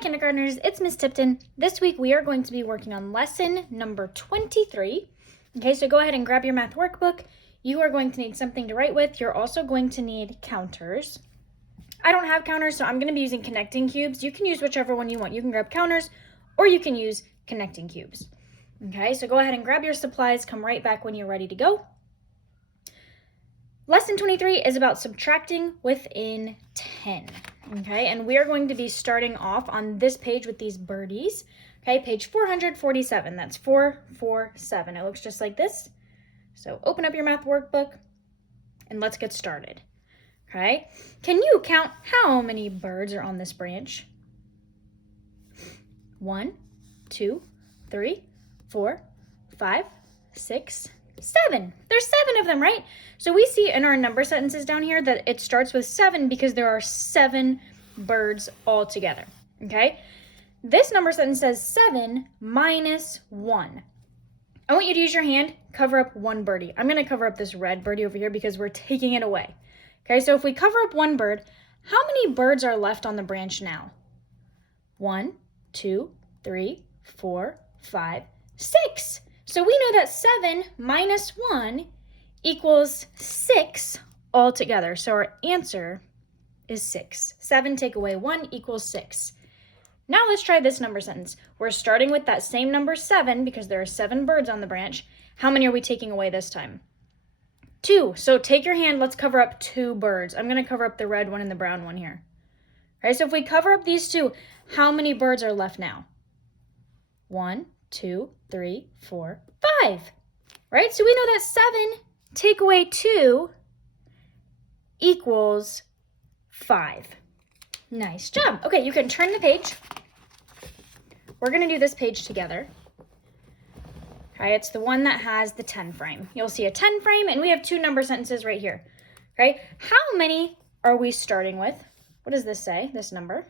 kindergartners, it's Miss Tipton. This week we are going to be working on lesson number 23. Okay, so go ahead and grab your math workbook. You are going to need something to write with. You're also going to need counters. I don't have counters, so I'm going to be using connecting cubes. You can use whichever one you want. You can grab counters or you can use connecting cubes. Okay, so go ahead and grab your supplies. Come right back when you're ready to go. Lesson 23 is about subtracting within 10. Okay, and we are going to be starting off on this page with these birdies. Okay, page 447. That's 447. It looks just like this. So open up your math workbook and let's get started. Okay, can you count how many birds are on this branch? 1, 2, 3, 4, 5, 6, 7. There's 7 of them, right? So we see in our number sentences down here that it starts with 7 because there are 7 birds all together, okay? This number sentence says 7 minus 1. I want you to use your hand, cover up one birdie. I'm going to cover up this red birdie over here because we're taking it away. Okay, so if we cover up one bird, how many birds are left on the branch now? 1, 2, 3, 4, 5, 6. So we know that 7 minus 1 equals 6 altogether. So our answer is 6. 7 take away 1 equals 6. Now let's try this number sentence. We're starting with that same number 7 because there are 7 birds on the branch. How many are we taking away this time? 2. So take your hand, let's cover up 2 birds. I'm going to cover up the red one and the brown one here. All right, so if we cover up these 2, how many birds are left now? 1, 2, 3, 4, 5. Right? So we know that 7 take away 2 equals 5. Nice job. Okay, you can turn the page. We're going to do this page together. Okay, it's the one that has the 10 frame. You'll see a 10 frame, and we have 2 number sentences right here. Okay, how many are we starting with? What does this say, this number?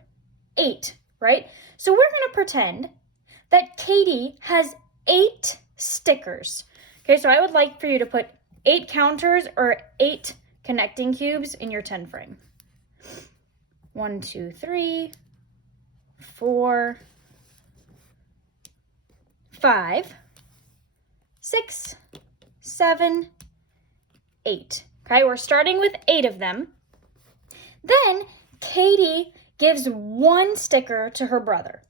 8, right? So we're going to pretend that Katie has 8 stickers. Okay, so I would like for you to put 8 counters or 8 connecting cubes in your 10 frame. 1, 2, 3, 4, 5, 6, 7, 8. Okay, we're starting with 8 of them. Then Katie gives 1 sticker to her brother.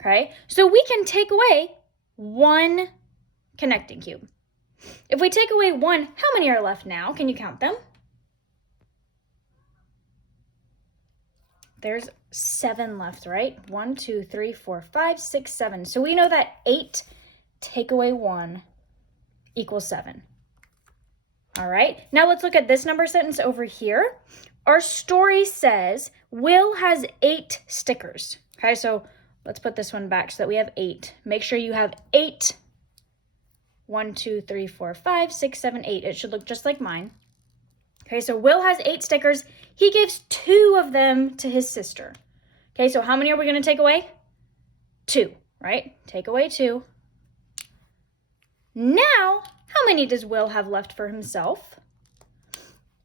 Okay, so we can take away 1 connecting cube. If we take away 1, how many are left now? Can you count them? There's 7 left, right? 1, 2, 3, 4, 5, 6, 7. So we know that 8 take away 1 equals 7. All right, now let's look at this number sentence over here. Our story says Will has 8 stickers. Okay, so let's put this one back so that we have 8. Make sure you have 8. 1, 2, 3, 4, 5, 6, 7, 8. It should look just like mine. Okay, so Will has 8 stickers. He gives 2 of them to his sister. Okay, so how many are we going to take away? 2, right? Take away 2. Now, how many does Will have left for himself?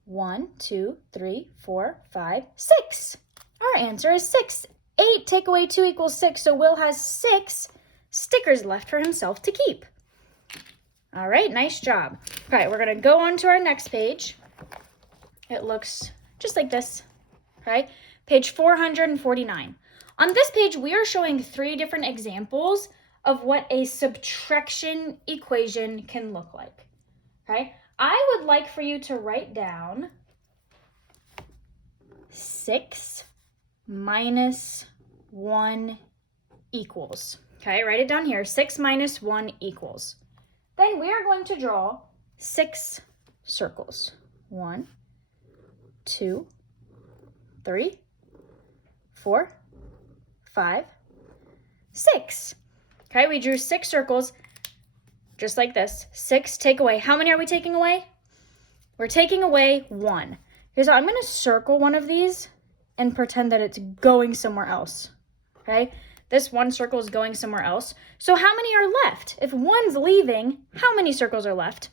1, 2, 3, 4, 5, 6. Our answer is 6. 8 take away 2 equals 6, so Will has 6 stickers left for himself to keep. All right, nice job. All right, we're going to go on to our next page. It looks just like this, okay? Page 449. On this page, we are showing 3 different examples of what a subtraction equation can look like, okay? I would like for you to write down 6 minus 1 equals, okay? Write it down here, 6 minus 1 equals. Then we are going to draw 6 circles. 1, 2, 3, 4, 5, 6. Okay, we drew 6 circles just like this. 6 take away. How many are we taking away? We're taking away 1. Okay, so I'm going to circle one of these and pretend that it's going somewhere else. Okay, this one circle is going somewhere else. So how many are left? If 1's leaving, how many circles are left?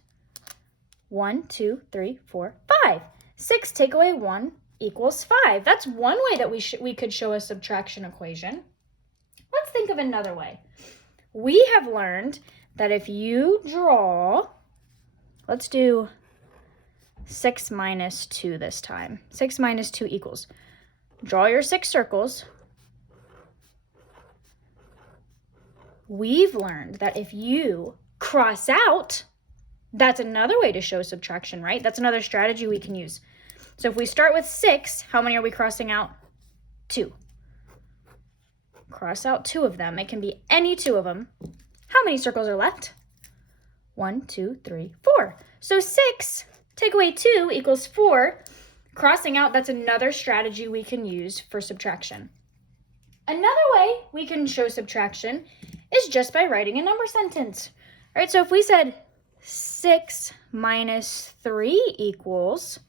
1, 2, 3, 4, 5. 6 take away 1 equals 5. That's one way that we could show a subtraction equation. let's think of another way. We have learned that if you draw, let's do 6 minus 2 this time. 6 minus 2 equals. Draw your 6 circles. We've learned that if you cross out, that's another way to show subtraction, right? That's another strategy we can use. So if we start with 6, how many are we crossing out? 2. Cross out 2 of them. It can be any 2 of them. How many circles are left? 1, 2, 3, 4. So 6 take away 2 equals 4. Crossing out, that's another strategy we can use for subtraction. Another way we can show subtraction is just by writing a number sentence. All right, so if we said 6 minus 3 equals,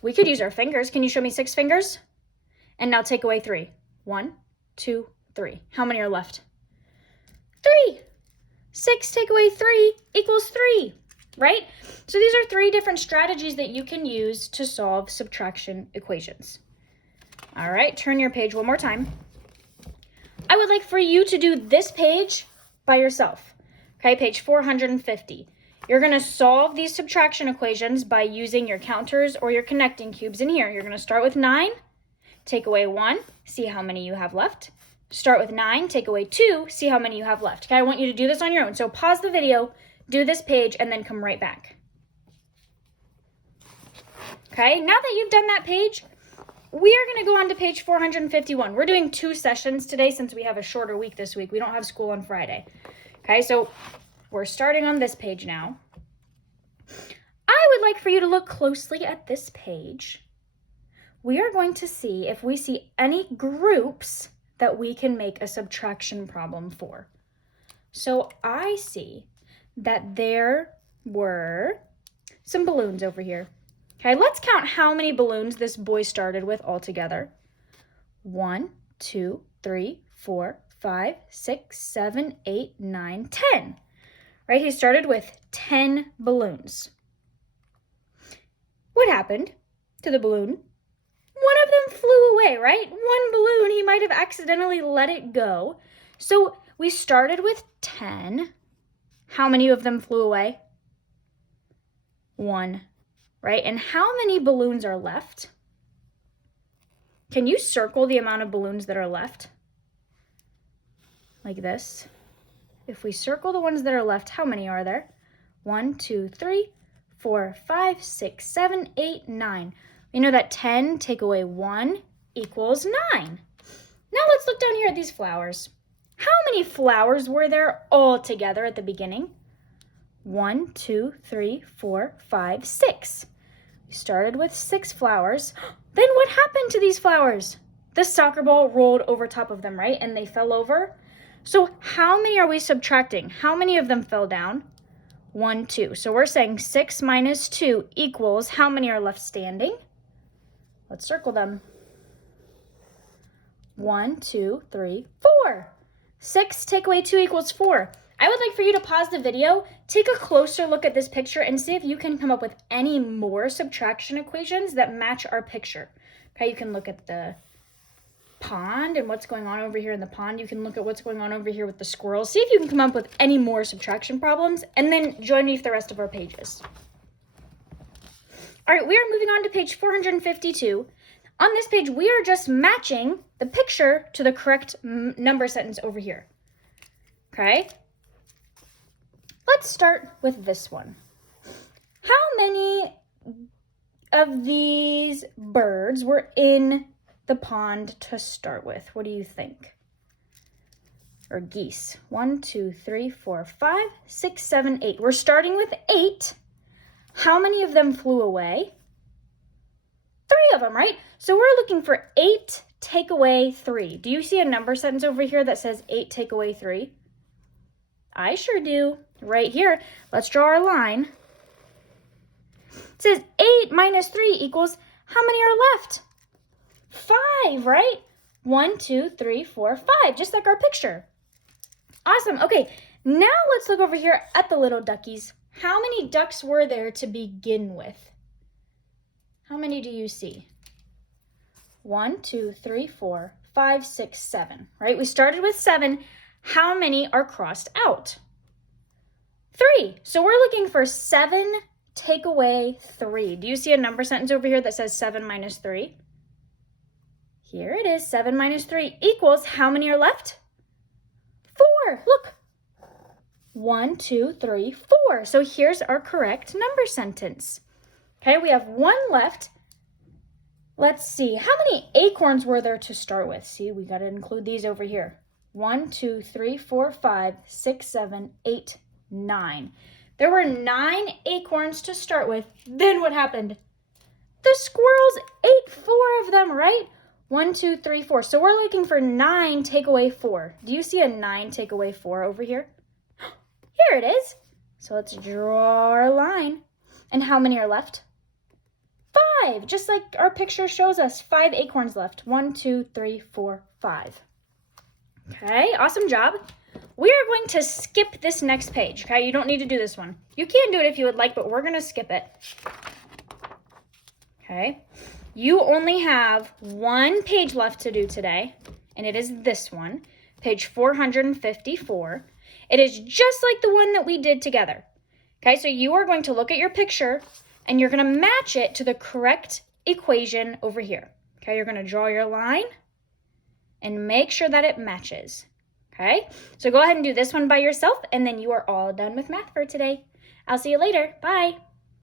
we could use our fingers. Can you show me 6 fingers? And now take away 3. 1, 2, 3. How many are left? 3. 6 take away 3 equals 3, right? So these are 3 different strategies that you can use to solve subtraction equations. All right, turn your page one more time. I would like for you to do this page by yourself. Okay, page 450. You're going to solve these subtraction equations by using your counters or your connecting cubes in here. You're going to start with 9, take away 1, see how many you have left. Start with 9, take away 2, see how many you have left. Okay, I want you to do this on your own. So pause the video, do this page, and then come right back. Okay, now that you've done that page, we are going to go on to page 451. We're doing 2 sessions today since we have a shorter week this week. We don't have school on Friday. Okay, so we're starting on this page now. I would like for you to look closely at this page. We are going to see if we see any groups that we can make a subtraction problem for. So I see that there were some balloons over here. Okay, let's count how many balloons this boy started with altogether. 1, 2, 3, 4, 5, 6, 7, 8, 9, 10. Right, he started with 10 balloons. What happened to the balloon? One of them flew away, right? One balloon, he might have accidentally let it go. So we started with 10. How many of them flew away? 1. Right? And how many balloons are left? Can you circle the amount of balloons that are left? Like this. If we circle the ones that are left, how many are there? 1, 2, 3, 4, 5, 6, 7, 8, 9. We know that 10 take away 1 equals 9. Now let's look down here at these flowers. How many flowers were there all together at the beginning? 1, 2, 3, 4, 5, 6. We started with 6 flowers. Then what happened to these flowers? The soccer ball rolled over top of them, right? And they fell over. So how many are we subtracting? How many of them fell down? 1, 2. So we're saying 6 minus 2 equals how many are left standing? Let's circle them. 1, 2, 3, 4. 6 take away 2 equals 4. I would like for you to pause the video, take a closer look at this picture, and see if you can come up with any more subtraction equations that match our picture. Okay, you can look at the pond and what's going on over here in the pond. You can look at what's going on over here with the squirrels. See if you can come up with any more subtraction problems, and then join me for the rest of our pages. All right, we are moving on to page 452. On this page, we are just matching the picture to the correct number sentence over here. Okay? Let's start with this one. How many of these birds were in the pond to start with? What do you think? Or geese? 1, 2, 3, 4, 5, 6, 7, 8. We're starting with 8. How many of them flew away? 3 of them, right? So we're looking for 8 take away 3. Do you see a number sentence over here that says 8 take away 3? I sure do. Right here. Let's draw our line. It says 8 minus 3 equals, how many are left? 5, right? 1, 2, 3, 4, 5, just like our picture. Awesome. Okay, now let's look over here at the little duckies. How many ducks were there to begin with? How many do you see? 1, 2, 3, 4, 5, 6, 7, right? We started with 7. How many are crossed out? 3. So we're looking for 7 take away 3. Do you see a number sentence over here that says 7 minus 3? Here it is, 7 minus 3 equals, how many are left? 4. Look. 1, 2, 3, 4. So here's our correct number sentence. Okay, we have 1 left. Let's see, how many acorns were there to start with? See, we got to include these over here. 1, 2, 3, 4, 5, 6, 7, 8, 9. There were 9 acorns to start with. Then what happened? The squirrels ate 4 of them, right? 1, 2, 3, 4. So we're looking for 9 take away 4. Do you see a 9 take away 4 over here? Here it is. So let's draw our line. And how many are left? 5. Just like our picture shows us, 5 acorns left. 1, 2, 3, 4, 5. Okay, awesome job. We are going to skip this next page, okay? You don't need to do this one. You can do it if you would like, but we're going to skip it. Okay? You only have 1 page left to do today, and it is this one, page 454. It is just like the one that we did together. Okay, so you are going to look at your picture, and you're going to match it to the correct equation over here. Okay, you're going to draw your line and make sure that it matches. Okay, so go ahead and do this one by yourself, and then you are all done with math for today. I'll see you later. Bye.